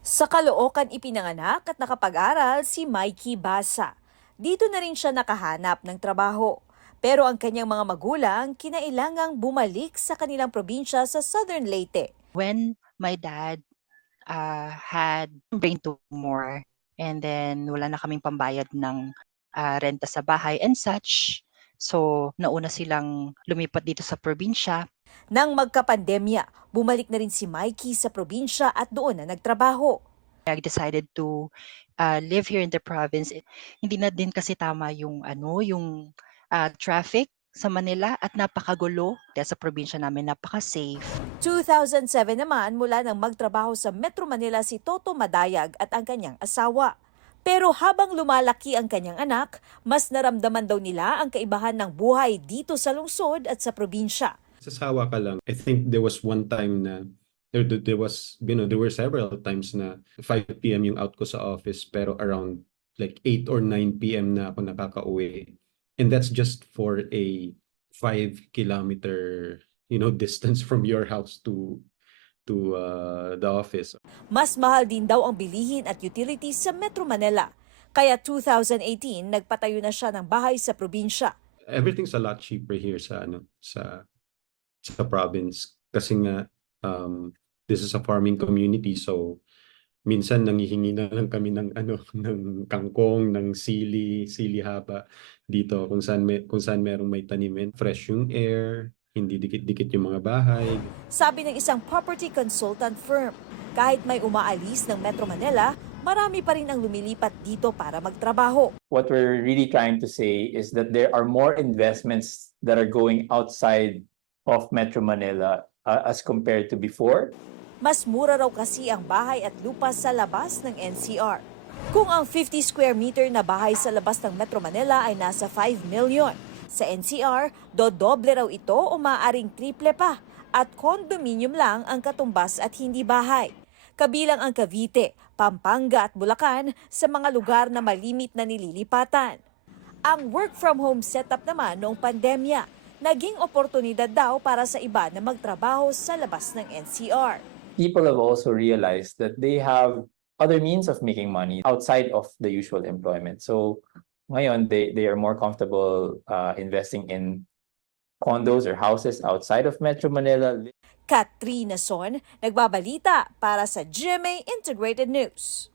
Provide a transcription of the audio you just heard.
Sa Caloocan ipinanganak at nakapag-aral si Mikey Basa. Dito na rin siya nakahanap ng trabaho. Pero ang kanyang mga magulang kinailangang bumalik sa kanilang probinsya sa Southern Leyte. When my dad, had brain tumor and then wala na kaming pambayad ng, renta sa bahay and such. So, nauna silang lumipat dito sa probinsya. Nang magkapandemya, bumalik na rin si Mikey sa probinsya at doon na nagtrabaho. I decided to, live here in the province. Hindi na din kasi tama yung ano, yung, traffic sa Manila at napakagulo. Dahil sa probinsya namin napaka-safe. 2007 naman mula nang magtrabaho sa Metro Manila si Toto Madayag at ang kanyang asawa. Pero habang lumalaki ang kanyang anak, mas naramdaman daw nila ang kaibahan ng buhay dito sa lungsod at sa probinsya. Sasawa ka lang. I think there was one time na there was, there were several times na 5 p.m. yung out ko sa office pero around like 8 or 9 p.m. na ako nakakauwi. And that's just for a 5 kilometer, distance from your house to the office. Mas mahal din daw ang bilihin at utilities sa Metro Manila. Kaya 2018, nagpatayo na siya ng bahay sa probinsya. Everything's a lot cheaper here sa province kasi nga this is a farming community, so minsan nanghihingi na lang kami ng ng kangkong, ng sili haba dito kung saan merong may tanimin, fresh yung air, hindi dikit-dikit yung mga bahay. Sabi ng isang property consultant firm, kahit may umaalis ng Metro Manila, marami pa rin ang lumilipat dito para magtrabaho. What we're really trying to say is that there are more investments that are going outside of Metro Manila as compared to before. Mas mura raw kasi ang bahay at lupa sa labas ng NCR. Kung ang 50 square meter na bahay sa labas ng Metro Manila ay nasa 5 million, sa NCR, dodoble raw ito o maaaring triple pa at condominium lang ang katumbas at hindi bahay. Kabilang ang Cavite, Pampanga at Bulacan sa mga lugar na malimit na nililipatan. Ang work from home setup naman noong pandemya, naging oportunidad daw para sa iba na magtrabaho sa labas ng NCR. People have also realized that they have other means of making money outside of the usual employment. So ngayon, they are more comfortable investing in condos or houses outside of Metro Manila. Katrina Son, nagbabalita para sa GMA Integrated News.